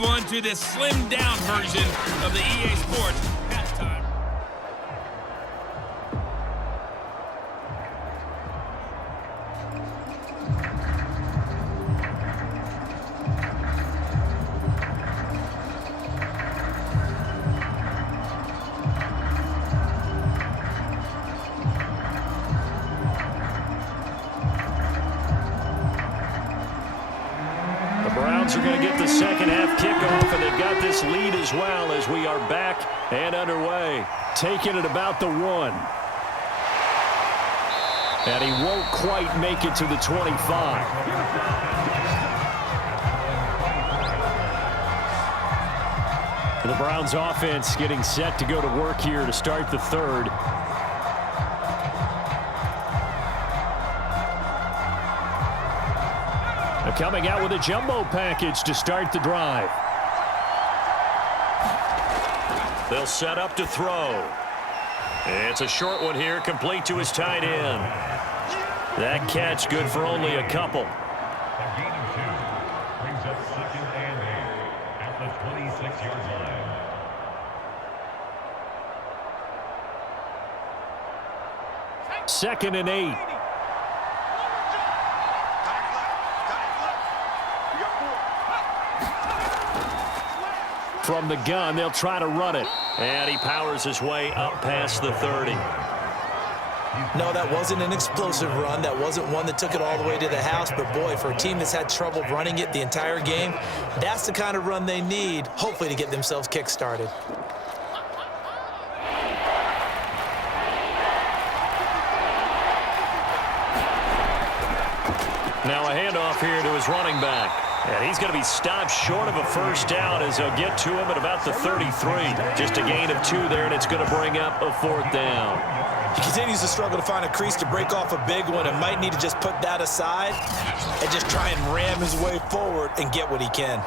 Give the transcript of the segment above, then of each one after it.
everyone, to this slimmed-down version of the EA Sports halftime. Browns are going to get the second half kickoff, and they've got this lead as well as we are back and underway. Taking it about the 1. And he won't quite make it to the 25. The Browns offense getting set to go to work here to start the third. Coming out with a jumbo package to start the drive. They'll set up to throw. It's a short one here, complete to his tight end. That catch good for only a couple. Gain of 2 brings up 2nd and 8 at the 26-yard line. 2nd and 8. From the gun, they'll try to run it. And he powers his way up past the 30. No, that wasn't an explosive run. That wasn't one that took it all the way to the house. But, boy, for a team that's had trouble running it the entire game, that's the kind of run they need, hopefully, to get themselves kick-started. Now a handoff here to his running back. And he's going to be stopped short of a first down as they'll get to him at about the 33. Just a gain of 2 there, and it's going to bring up a 4th down. He continues to struggle to find a crease to break off a big one and might need to just put that aside and just try and ram his way forward and get what he can.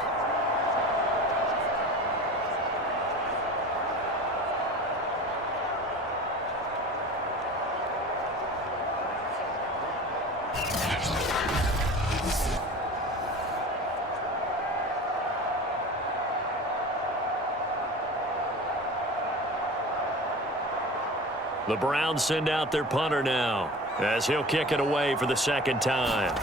The Browns send out their punter now as he'll kick it away for the 2nd time.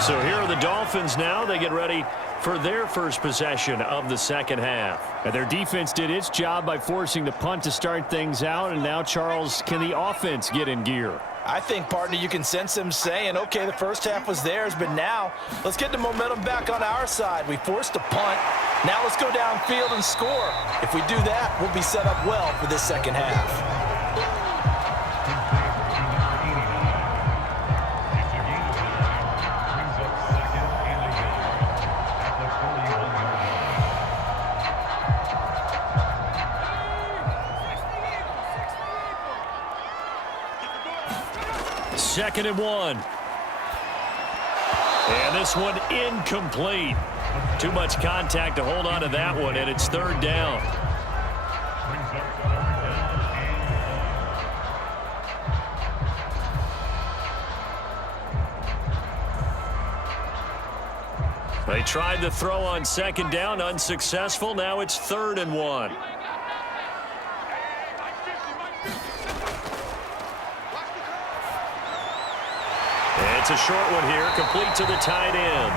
So here are the Dolphins now. They get ready for their first possession of the second half. And their defense did its job by forcing the punt to start things out. And now, Charles, can the offense get in gear? I think, partner, you can sense them saying, okay, the first half was theirs, but now let's get the momentum back on our side. We forced a punt. Now let's go downfield and score. If we do that, we'll be set up well for this second half. Second and 1. And this one incomplete. Too much contact to hold on to that one, and it's 3rd down. They tried to throw on 2nd down, unsuccessful. Now it's 3rd and 1. It's a short one here, complete to the tight end.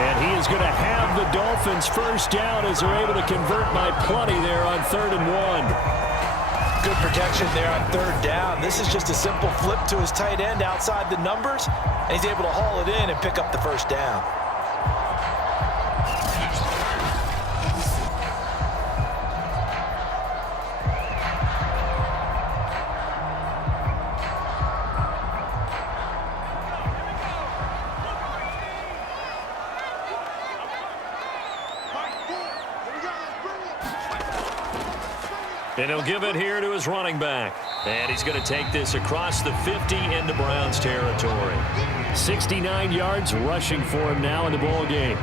And he is going to have the Dolphins first down as they're able to convert by plenty there on 3rd and 1. Good protection there on 3rd down. This is just a simple flip to his tight end outside the numbers, and he's able to haul it in and pick up the first down. And he'll give it here to his running back. And he's going to take this across the 50 into Browns territory. 69 yards rushing for him now in the ball game.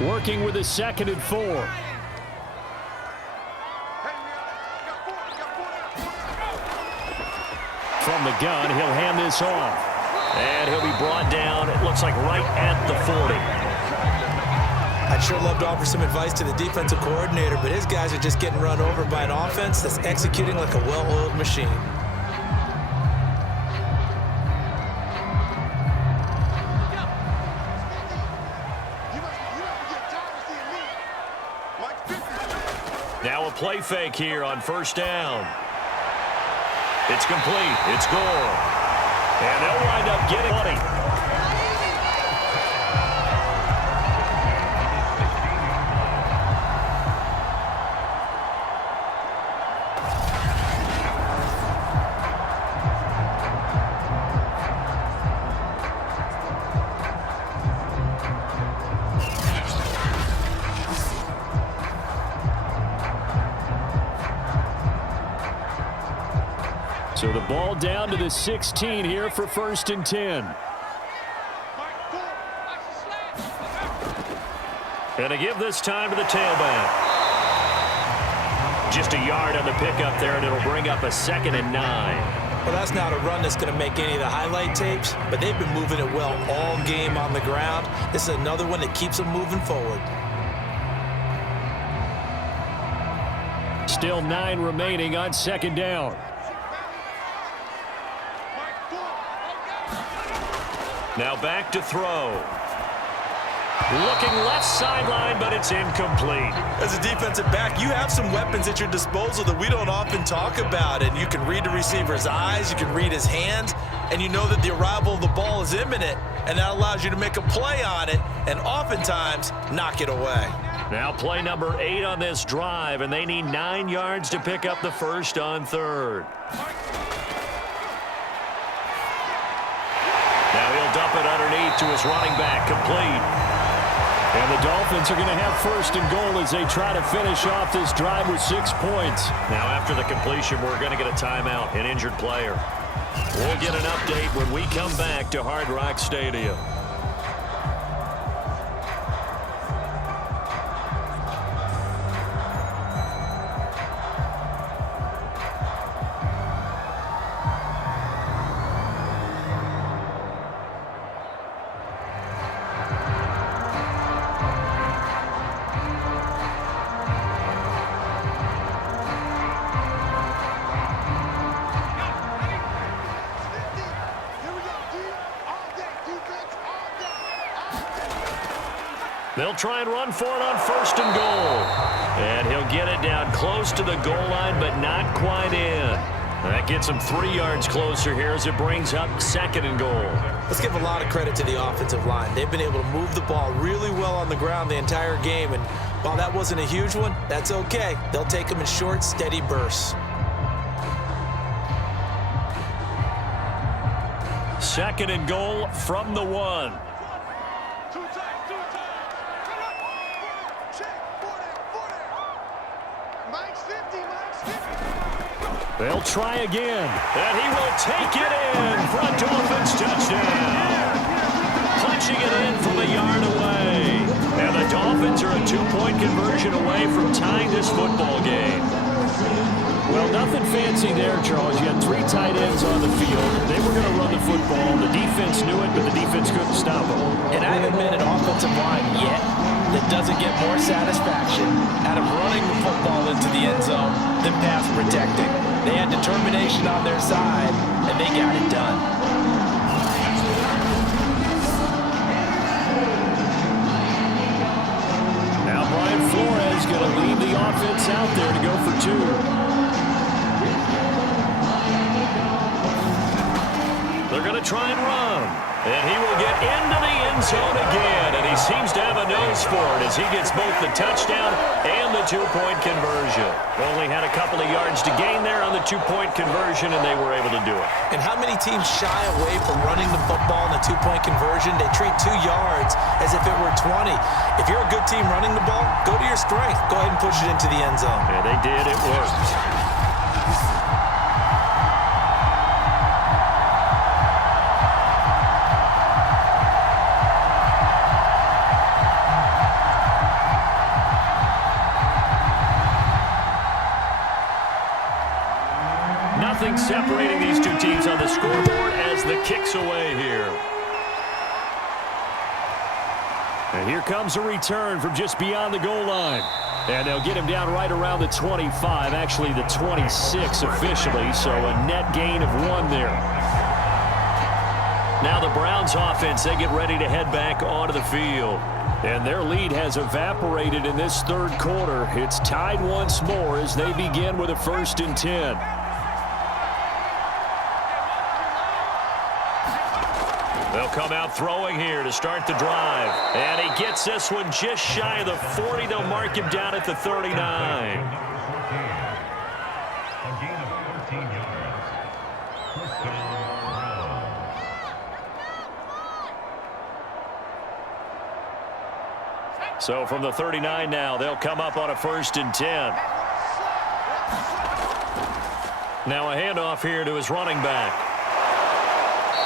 Working with a 2nd and 4. From the gun, he'll hand this off. And he'll be brought down, it looks like right at the 40. I'd sure love to offer some advice to the defensive coordinator, but his guys are just getting run over by an offense that's executing like a well-oiled machine. Now a play fake here on 1st down. It's complete. It's Gore. And they'll wind up getting 20. So the ball down to the 16 here for 1st and 10. And to give this time to the tailback. Just a yard on the pickup there, and it'll bring up a 2nd and 9. Well, that's not a run that's going to make any of the highlight tapes, but they've been moving it well all game on the ground. This is another one that keeps them moving forward. Still 9 remaining on 2nd down. Now back to throw. Looking left sideline, but it's incomplete. As a defensive back, you have some weapons at your disposal that we don't often talk about. And you can read the receiver's eyes, you can read his hands, and you know that the arrival of the ball is imminent. And that allows you to make a play on it and oftentimes knock it away. Now play number 8 on this drive, and they need 9 yards to pick up the first on 3rd. Now he'll dump it underneath to his running back, complete. And the Dolphins are going to have 1st and goal as they try to finish off this drive with 6 points. Now after the completion, we're going to get a timeout, an injured player. We'll get an update when we come back to Hard Rock Stadium. They'll try and run for it on 1st and goal. And he'll get it down close to the goal line, but not quite in. That gets him 3 yards closer here as it brings up 2nd and goal. Let's give a lot of credit to the offensive line. They've been able to move the ball really well on the ground the entire game. And while that wasn't a huge one, that's okay. They'll take them in short, steady bursts. 2nd and goal from the 1. They'll try again, and he will take it in for a Dolphins touchdown. Punching it in from a yard away. And the Dolphins are a 2-point conversion away from tying this football game. Well, nothing fancy there, Charles. You had 3 tight ends on the field. They were going to run the football. The defense knew it, but the defense couldn't stop it. And I haven't met an offensive line yet that doesn't get more satisfaction out of running the football into the end zone than pass protecting. They had determination on their side, and they got it done. Now Brian Flores going to lead the offense out there to go for 2. They're going to try and run. And he will get into the end zone again. And he seems to have a nose for it as he gets both the touchdown and the 2-point conversion. Only had a couple of yards to gain there on the 2-point conversion, and they were able to do it. And how many teams shy away from running the football in a 2-point conversion? They treat 2 yards as if it were 20. If you're a good team running the ball, go to your strength. Go ahead and push it into the end zone. Yeah, they did. It worked. separating these two teams on the scoreboard as the kick's away here. And here comes a return from just beyond the goal line. And they'll get him down right around the 25, actually the 26 officially, so a net gain of 1 there. Now the Browns offense, they get ready to head back onto the field. And their lead has evaporated in this third quarter. It's tied once more as they begin with a 1st and 10. They'll come out throwing here to start the drive. And he gets this one just shy of the 40. They'll mark him down at the 39. A gain of 13 yards. First down, Browns. So from the 39 now, they'll come up on a 1st and 10. Now a handoff here to his running back.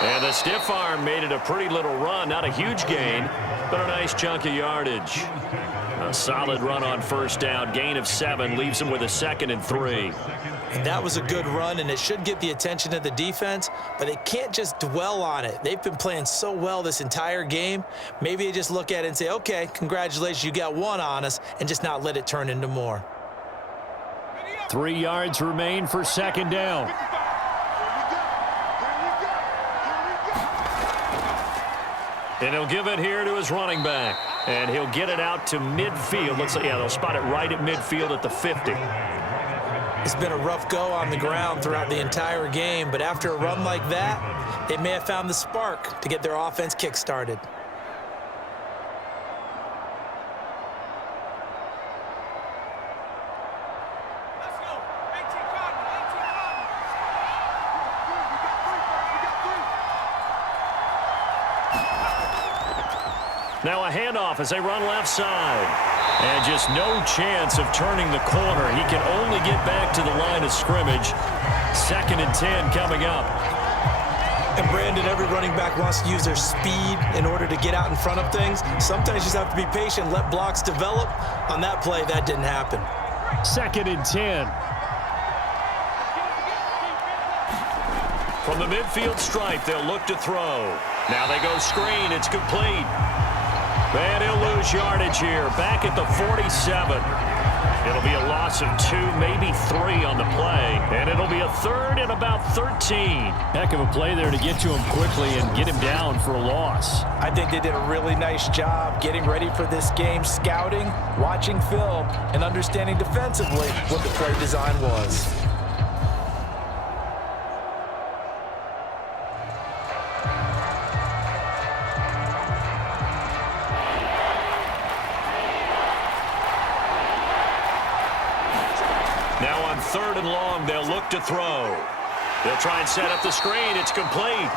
And the stiff arm made it a pretty little run. Not a huge gain, but a nice chunk of yardage. A solid run on 1st down. Gain of 7 leaves him with a 2nd and 3. And that was a good run, and it should get the attention of the defense, but they can't just dwell on it. They've been playing so well this entire game. Maybe they just look at it and say, okay, congratulations, you got 1 on us, and just not let it turn into more. 3 yards remain for 2nd down. And he'll give it here to his running back. And he'll get it out to midfield. Looks like, yeah, they'll spot it right at midfield at the 50. It's been a rough go on the ground throughout the entire game, but after a run like that, they may have found the spark to get their offense kick-started. Now a handoff as they run left side. And just no chance of turning the corner. He can only get back to the line of scrimmage. 2nd and 10 coming up. And Brandon, every running back wants to use their speed in order to get out in front of things. Sometimes you just have to be patient, let blocks develop. On that play, that didn't happen. 2nd and 10. From the midfield stripe, they'll look to throw. Now they go screen. It's complete. And he'll lose yardage here. Back at the 47. It'll be a loss of 2, maybe 3 on the play. And it'll be a 3rd and about 13. Heck of a play there to get to him quickly and get him down for a loss. I think they did a really nice job getting ready for this game, scouting, watching film, and understanding defensively what the play design was. Now on 3rd and long, they'll look to throw. They'll try and set up the screen. It's complete.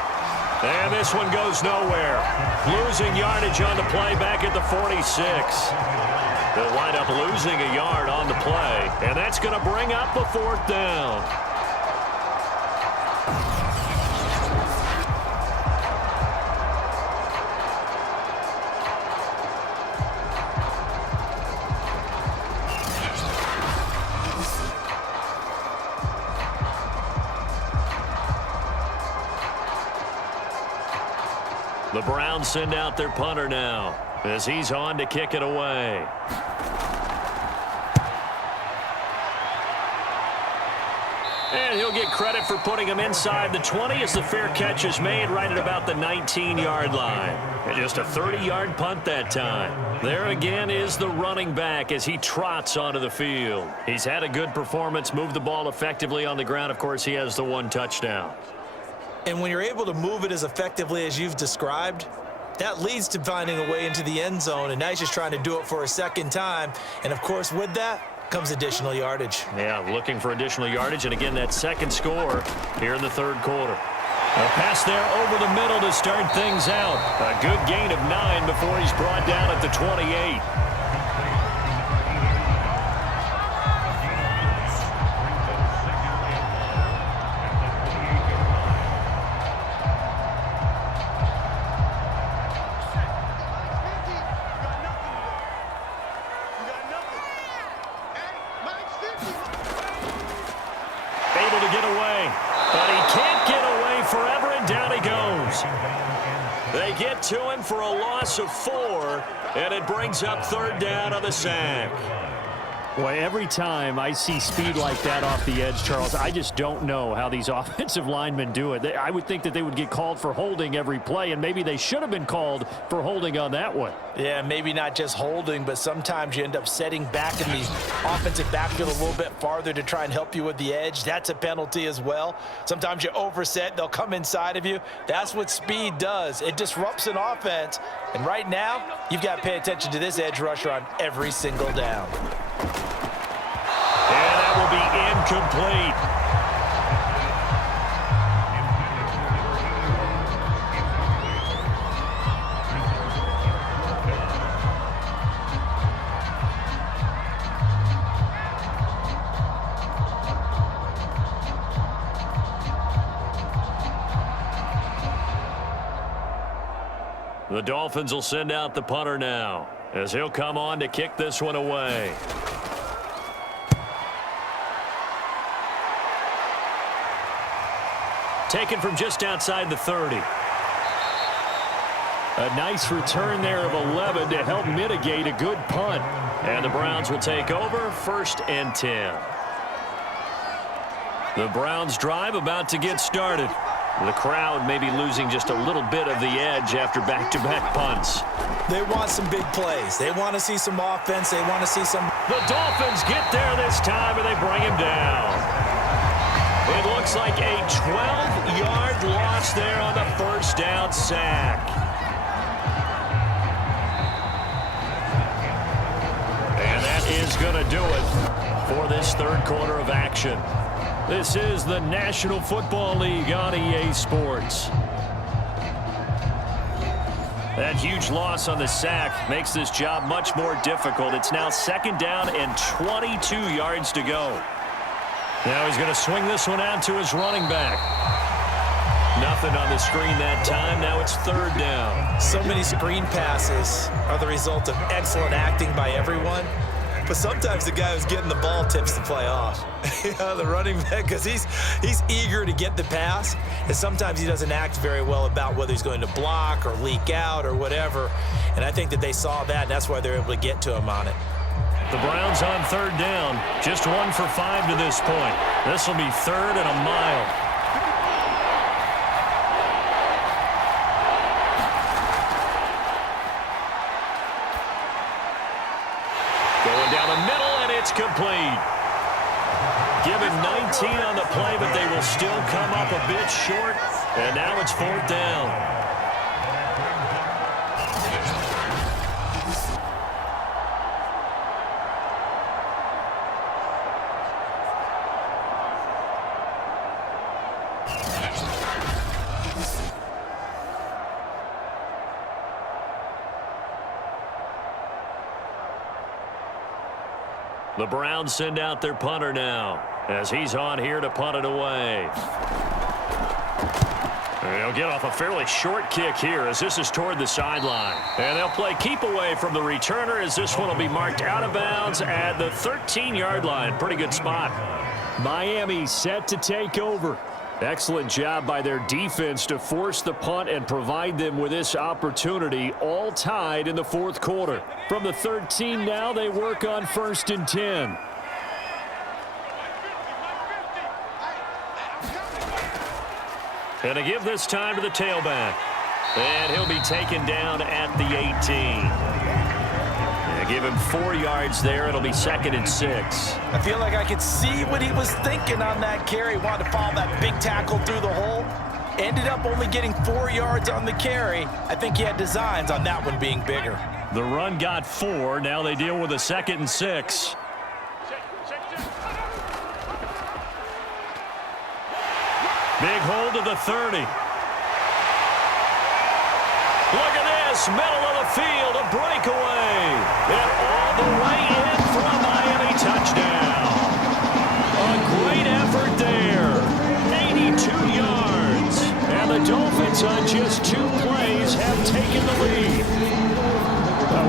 And this one goes nowhere. Losing yardage on the play back at the 46. They'll wind up losing a yard on the play. And that's going to bring up a 4th down. The Browns send out their punter now as he's on to kick it away. And he'll get credit for putting him inside the 20 as the fair catch is made right at about the 19-yard line. And just a 30-yard punt that time. There again is the running back as he trots onto the field. He's had a good performance, moved the ball effectively on the ground. Of course, he has the 1 touchdown. And when you're able to move it as effectively as you've described, that leads to finding a way into the end zone, and now he's just trying to do it for a 2nd time. And, of course, with that comes additional yardage. Yeah, looking for additional yardage, and again, that 2nd score here in the 3rd quarter. A pass there over the middle to start things out. A good gain of 9 before he's brought down at the 28. Able to get away, but he They get to him for a loss of 4, and it brings up 3rd down on the sack. Well, every time I see speed like that off the edge, Charles, I just don't know how these offensive linemen do it. I would think that they would get called for holding every play, and maybe they should have been called for holding on that one. Yeah, maybe not just holding, but sometimes you end up setting back in the offensive backfield a little bit farther to try and help you with the edge. That's a penalty as well. Sometimes you overset, they'll come inside of you. That's what speed does. It disrupts an offense. And right now, you've got to pay attention to this edge rusher on every single down. And that will be incomplete. The Dolphins will send out the punter now, as he'll come on to kick this one away. Taken from just outside the 30. A nice return there of 11 to help mitigate a good punt. And the Browns will take over, 1st and 10. The Browns drive about to get started. The crowd may be losing just a little bit of the edge after back-to-back punts. They want some big plays. They want to see some offense. They want to see some... The Dolphins get there this time, and they bring him down. It looks like a 12-yard loss there on the 1st down sack. And that is going to do it for this 3rd quarter of action. This is the National Football League on EA Sports. That huge loss on the sack makes this job much more difficult. It's now 2nd down and 22 yards to go. Now he's going to swing this one out to his running back. Nothing on the screen that time. Now it's 3rd down. So many screen passes are the result of excellent acting by everyone. But sometimes the guy who's getting the ball tips the play off. The running back, because he's eager to get the pass. And sometimes he doesn't act very well about whether he's going to block or leak out or whatever. And I think that they saw that, and that's why they're able to get to him on it. The Browns on 3rd down. Just 1 for 5 to this point. This will be 3rd and a mile. Going down the middle, and it's complete. Given 19 on the play, but they will still come up a bit short. And now it's 4th down. The Browns send out their punter now, as he's on here to punt it away. And he'll get off a fairly short kick here, as this is toward the sideline. And they'll play keep away from the returner, as this one will be marked out of bounds at the 13-yard line. Pretty good spot. Miami set to take over. Excellent job by their defense to force the punt and provide them with this opportunity, all tied in the 4th quarter. From the 13 now, they work on 1st and 10. And to give this time to the tailback. And he'll be taken down at the 18. Give him 4 yards there. It'll be 2nd and 6. I feel like I could see what he was thinking on that carry. Wanted to follow that big tackle through the hole. Ended up only getting 4 yards on the carry. I think he had designs on that one being bigger. The run got 4. Now they deal with a 2nd and 6. Big hold of the 30. Look at this, middle of the field, a breakaway. And all the way in for a Miami touchdown. A great effort there. 82 yards. And the Dolphins on just 2 plays have taken the lead.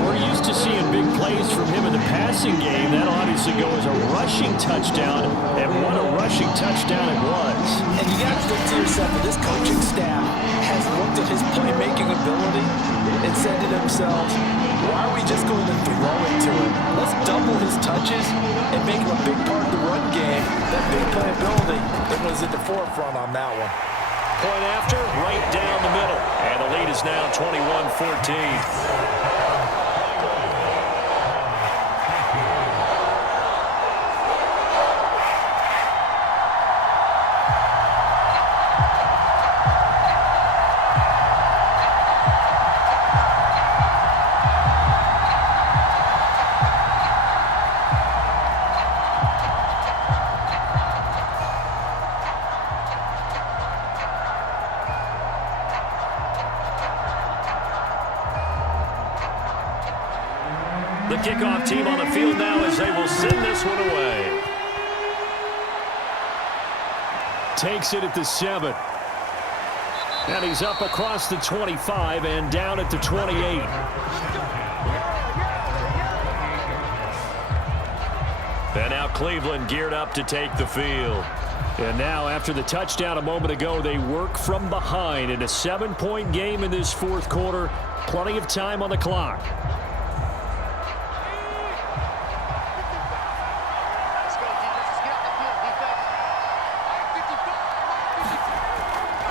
We're used used to seeing big plays from him in the passing game. That'll obviously go as a rushing touchdown, and what a rushing touchdown it was. And you got to think to yourself that this coaching staff has looked at his playmaking ability and said to themselves, why are we just going to throw it to him? Let's double his touches and make him a big part of the run game. That big playability that was at the forefront on that one. Point after, right down the middle. And the lead is now 21-14. The kickoff team on the field now as they will send this one away. Takes it at the 7. And he's up across the 25 and down at the 28. And now Cleveland geared up to take the field. And now after the touchdown a moment ago, they work from behind in a 7-point game in this fourth quarter. Plenty of time on the clock.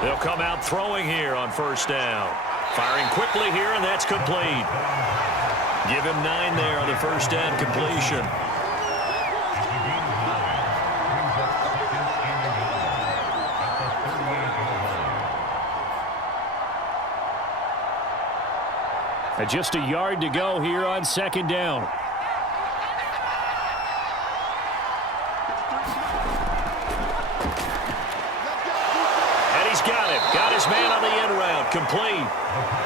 They'll come out throwing here on first down. Firing quickly here, and that's complete. Give him 9 there on the first down completion. And just a yard to go here on second down. Got his man on the end route, complete.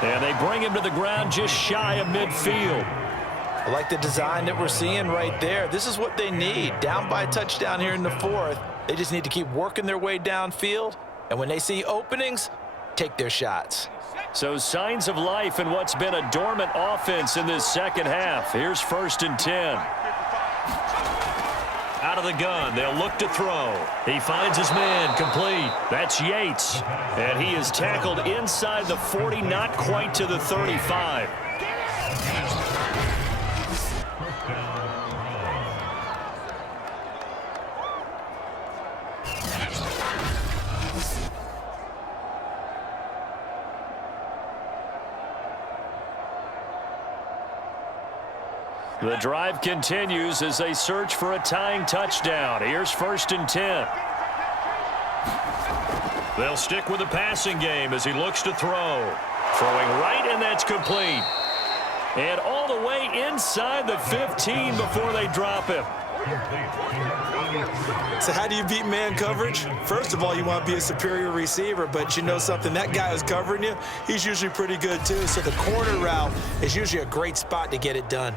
And they bring him to the ground just shy of midfield. I like the design that we're seeing right there. This is what they need. Down by a touchdown here in the fourth. They just need to keep working their way downfield. And when they see openings, take their shots. So signs of life in what's been a dormant offense in this second half. Here's 1st and 10. Out of the gun, they'll look to throw. He finds his man, complete. That's Yates. And he is tackled inside the 40, not quite to the 35. The drive continues as they search for a tying touchdown. Here's 1st and 10. They'll stick with the passing game as he looks to throw. Throwing right, and that's complete. And all the way inside the 15 before they drop him. So how do you beat man coverage? First of all, you want to be a superior receiver, but you know something, that guy who's covering you, he's usually pretty good too. So the corner route is usually a great spot to get it done.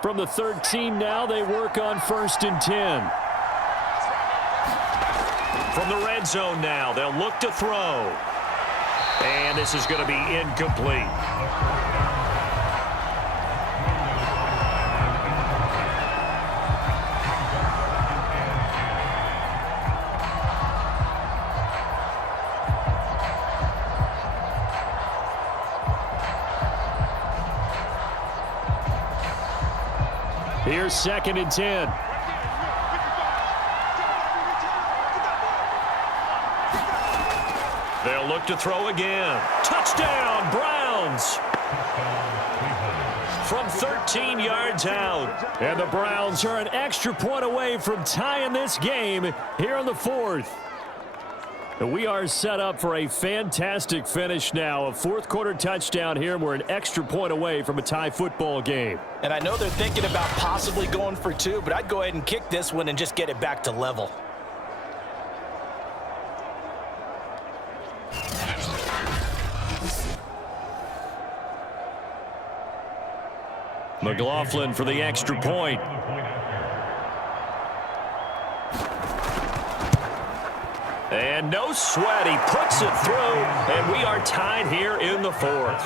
From the 13 now, they work on 1st and 10. From the red zone now, they'll look to throw. And this is going to be incomplete. Here's 2nd and 10. They'll look to throw again. Touchdown, Browns! From 13 yards out. And the Browns are an extra point away from tying this game here in the fourth. We are set up for a fantastic finish now. A fourth quarter touchdown here. We're an extra point away from a tie football game. And I know they're thinking about possibly going for 2, but I'd go ahead and kick this one and just get it back to level. McLaughlin for the extra point. And no sweat. He puts it through, and we are tied here in the fourth.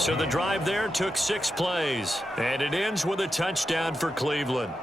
So the drive there took 6 plays, and it ends with a touchdown for Cleveland.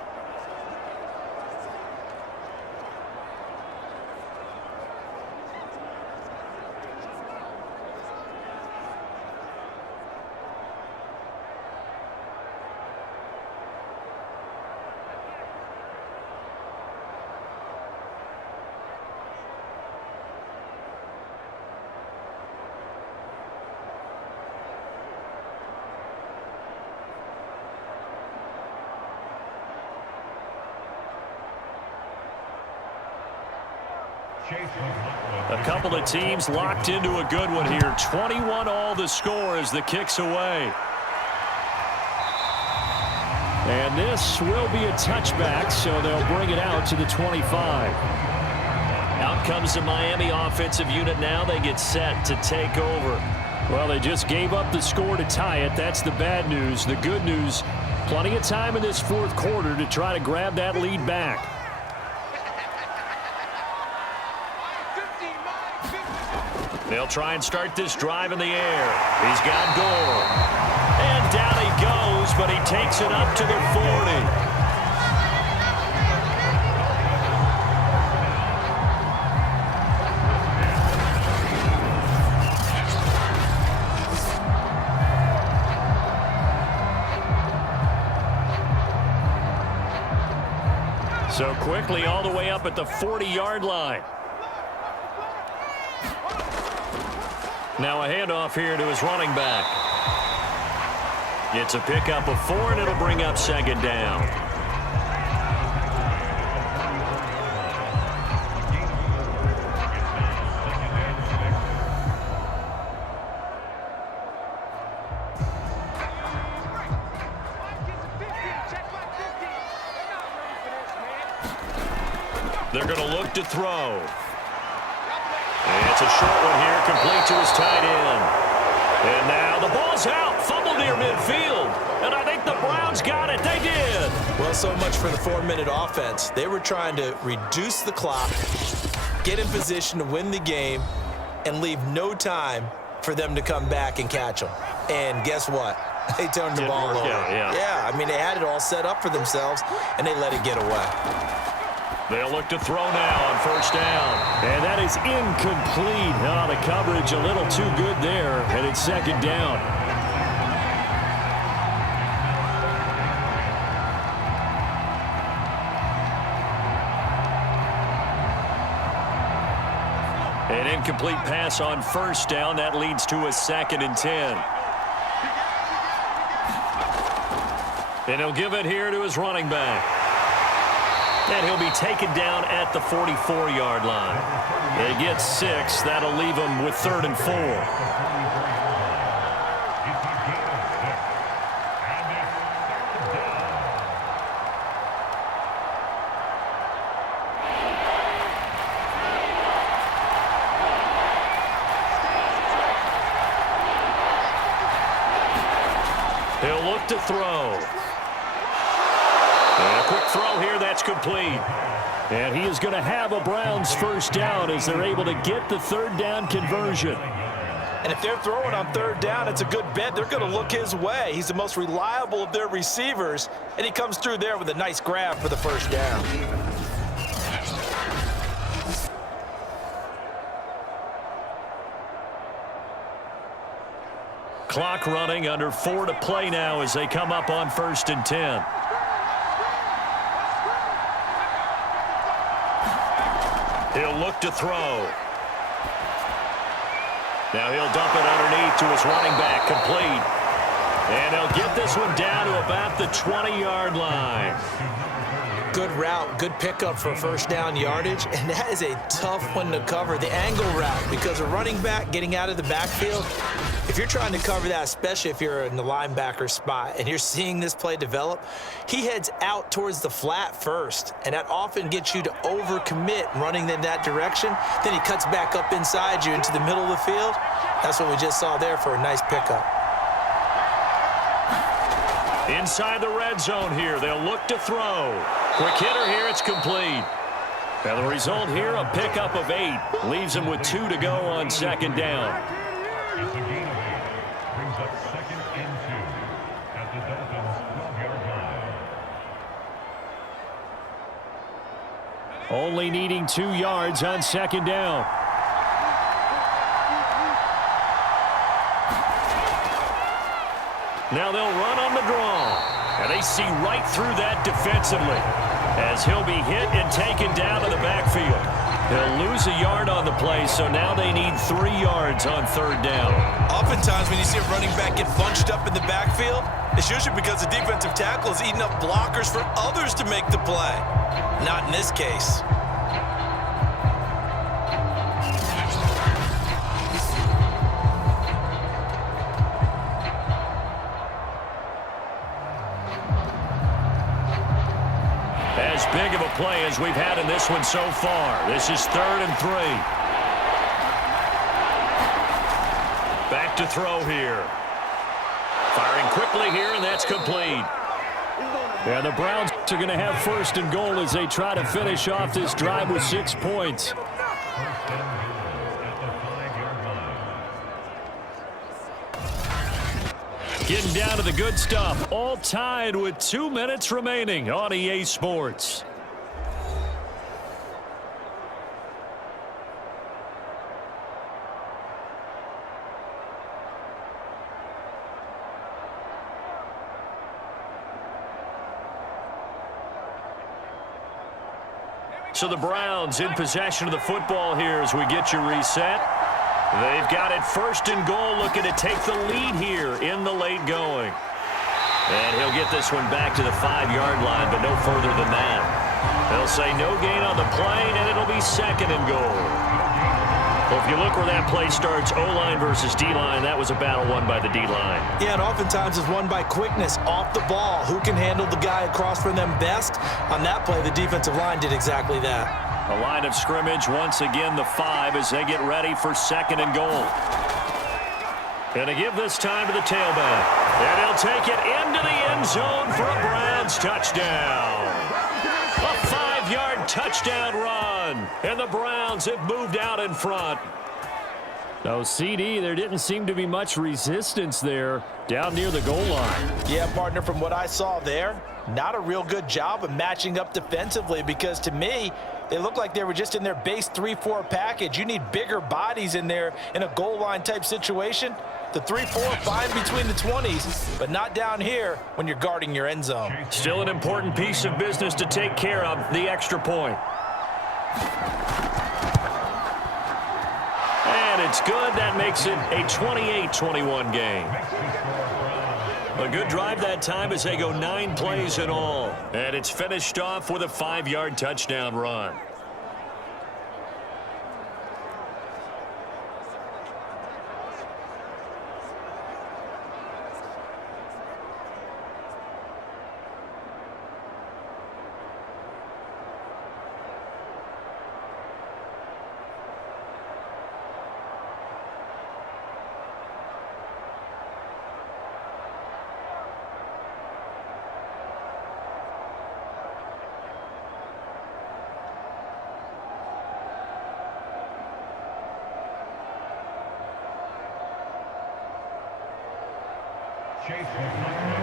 A couple of teams locked into a good one here. 21-all the score as the kick's away. And this will be a touchback, so they'll bring it out to the 25. Out comes the Miami offensive unit now. They get set to take over. Well, they just gave up the score to tie it. That's the bad news. The good news, plenty of time in this fourth quarter to try to grab that lead back. They'll try and start this drive in the air. He's got Gore. And down he goes, but he takes it up to the 40. So quickly all the way up at the 40-yard line. Now a handoff here to his running back. It's a pickup of 4, and it'll bring up second down. They're going to look to throw. And it's a short one here, complete to his tight end. And now the ball's out, fumbled near midfield. And I think the Browns got it. They did. Well, so much for the 4-minute offense. They were trying to reduce the clock, get in position to win the game, and leave no time for them to come back and catch them. And guess what? They turned the ball over. Yeah, I mean, they had it all set up for themselves, and they let it get away. They'll look to throw now on first down. And that is incomplete. Oh, the coverage a little too good there, and it's second down. An incomplete pass on first down. That leads to a 2nd and 10. And he'll give it here to his running back. And he'll be taken down at the 44-yard line. They get 6. That'll leave them with 3rd and 4. He'll look to throw. And a quick throw here, that's complete. And he is going to have a Browns first down as they're able to get the 3rd down conversion. And if they're throwing on 3rd down, it's a good bet. They're going to look his way. He's the most reliable of their receivers, and he comes through there with a nice grab for the first down. Clock running, under 4 to play now as they come up on 1st and 10. He'll look to throw. Now he'll dump it underneath to his running back, complete. And they'll get this one down to about the 20-yard line. Good route, good pickup for first down yardage, and that is a tough one to cover, the angle route, because a running back getting out of the backfield, if you're trying to cover that, especially if you're in the linebacker spot and you're seeing this play develop, he heads out towards the flat first, and that often gets you to overcommit running in that direction. Then he cuts back up inside you into the middle of the field. That's what we just saw there for a nice pickup. Inside the red zone here, they'll look to throw. Quick hitter here, it's complete. And the result here, a pickup of 8. Leaves him with 2 to go on second down. It's a gain of 8. Brings up 2nd and 2 at the Dolphins' 12-yard line. Only needing 2 yards on second down. Now they'll run on the draw. And they see right through that defensively as he'll be hit and taken down to the backfield. He'll lose a yard on the play, so now they need 3 yards on third down. Oftentimes when you see a running back get bunched up in the backfield, it's usually because the defensive tackle is eating up blockers for others to make the play. Not in this case. As big of a play as we've had in this one so far. This is 3rd and 3. Back to throw here. Firing quickly here, and that's complete. And the Browns are going to have 1st and goal as they try to finish off this drive with 6 points. Getting down to the good stuff. All tied with 2 minutes remaining on EA Sports. So the Browns in possession of the football here as we get you reset. They've got it 1st and goal, looking to take the lead here in the late going. And he'll get this one back to the 5-yard line, but no further than that. They'll say no gain on the play, and it'll be 2nd and goal. Well, if you look where that play starts, O-line versus D-line, that was a battle won by the D-line. Yeah, and oftentimes it's won by quickness off the ball. Who can handle the guy across from them best? On that play, the defensive line did exactly that. A line of scrimmage, once again the 5 as they get ready for 2nd and goal. Going to give this time to the tailback. And he'll take it into the end zone for a Browns touchdown. A 5-yard touchdown run. And the Browns have moved out in front. No, CD, there didn't seem to be much resistance there down near the goal line. Yeah, partner, from what I saw there, not a real good job of matching up defensively because to me, they look like they were just in their base 3-4 package. You need bigger bodies in there in a goal line type situation. The 3-4 fine between the 20s, but not down here when you're guarding your end zone. Still an important piece of business to take care of, the extra point. And it's good. That makes it a 28-21 game. A good drive that time as they go 9 plays in all. And it's finished off with a 5-yard touchdown run.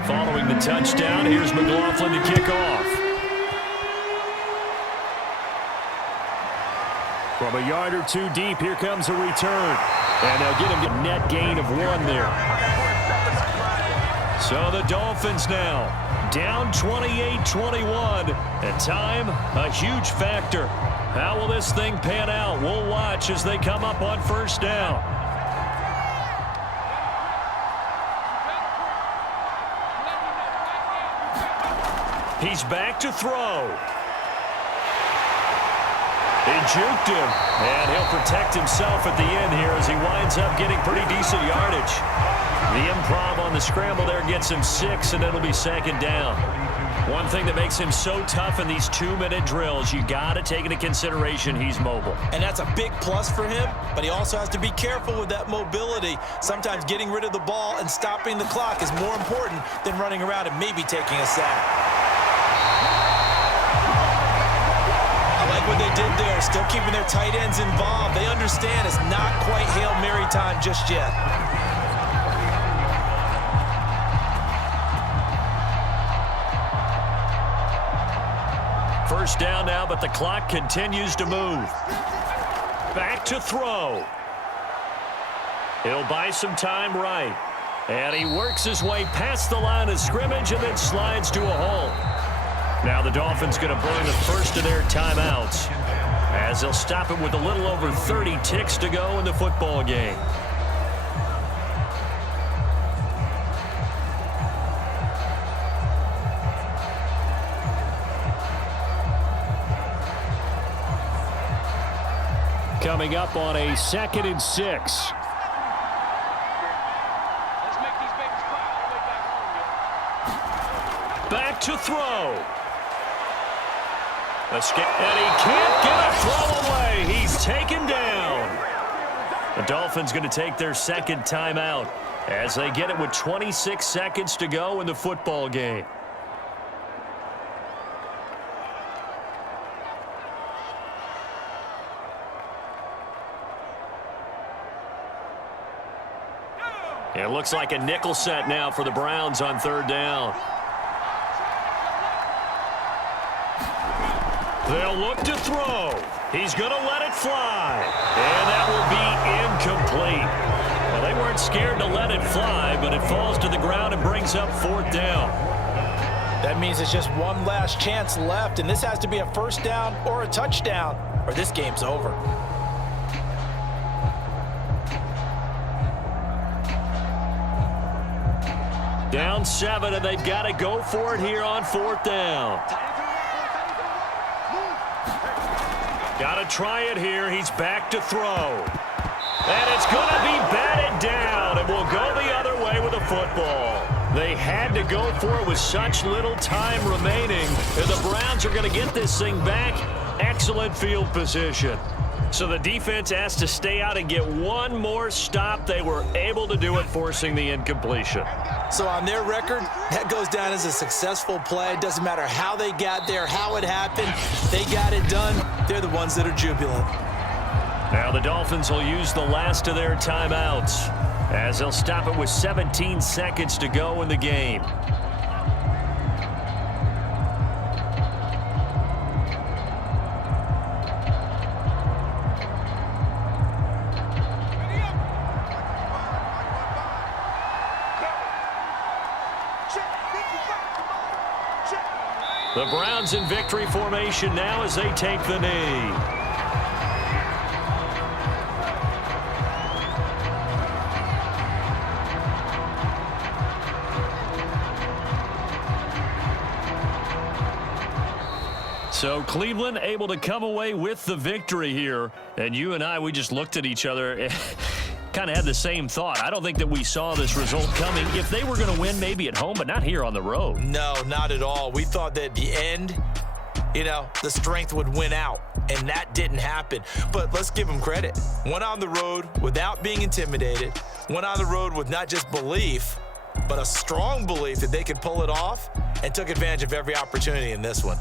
Following the touchdown, here's McLaughlin to kick off. From a yard or 2 deep, here comes a return. And they'll get him a net gain of 1 there. So the Dolphins now down 28-21. And time, a huge factor. How will this thing pan out? We'll watch as they come up on 1st down. He's back to throw. He juked him, and he'll protect himself at the end here as he winds up getting pretty decent yardage. The improv on the scramble there gets him 6, and it'll be 2nd down. One thing that makes him so tough in these 2-minute drills, you got to take into consideration he's mobile. And that's a big plus for him, but he also has to be careful with that mobility. Sometimes getting rid of the ball and stopping the clock is more important than running around and maybe taking a sack. I like what they did there, still keeping their tight ends involved. They understand it's not quite Hail Mary time just yet. First down now, but the clock continues to move. Back to throw. He'll buy some time right. And he works his way past the line of scrimmage and then slides to a halt. Now the Dolphins going to burn the first of their timeouts as they'll stop it with a little over 30 ticks to go in the football game. Coming up on a 2nd and 6. Back to throw. And he can't get a throw away. He's taken down. The Dolphins going to take their second timeout as they get it with 26 seconds to go in the football game. It looks like a nickel set now for the Browns on 3rd down. They'll look to throw. He's going to let it fly. And that will be incomplete. Well, they weren't scared to let it fly, but it falls to the ground and brings up 4th down. That means it's just one last chance left, and this has to be a first down or a touchdown, or this game's over. Down 7, and they've got to go for it here on 4th down. Got to try it here. He's back to throw. And it's going to be batted down, and will go the other way with the football. They had to go for it with such little time remaining, and the Browns are going to get this thing back. Excellent field position. So the defense has to stay out and get one more stop. They were able to do it, forcing the incompletion. So on their record, that goes down as a successful play. It doesn't matter how they got there, how it happened. They got it done. They're the ones that are jubilant. Now the Dolphins will use the last of their timeouts as they'll stop it with 17 seconds to go in the game. The Browns in victory formation now as they take the knee. So Cleveland able to come away with the victory here. And you and I, we just looked at each other. Kind of had the same thought. I don't think that we saw this result coming. If they were going to win, maybe at home, but not here on the road. No, not at all. We thought that at the end, the strength would win out, and that didn't happen. But let's give them credit. Went on the road without being intimidated. Went on the road with not just belief, but a strong belief that they could pull it off, and took advantage of every opportunity in this one.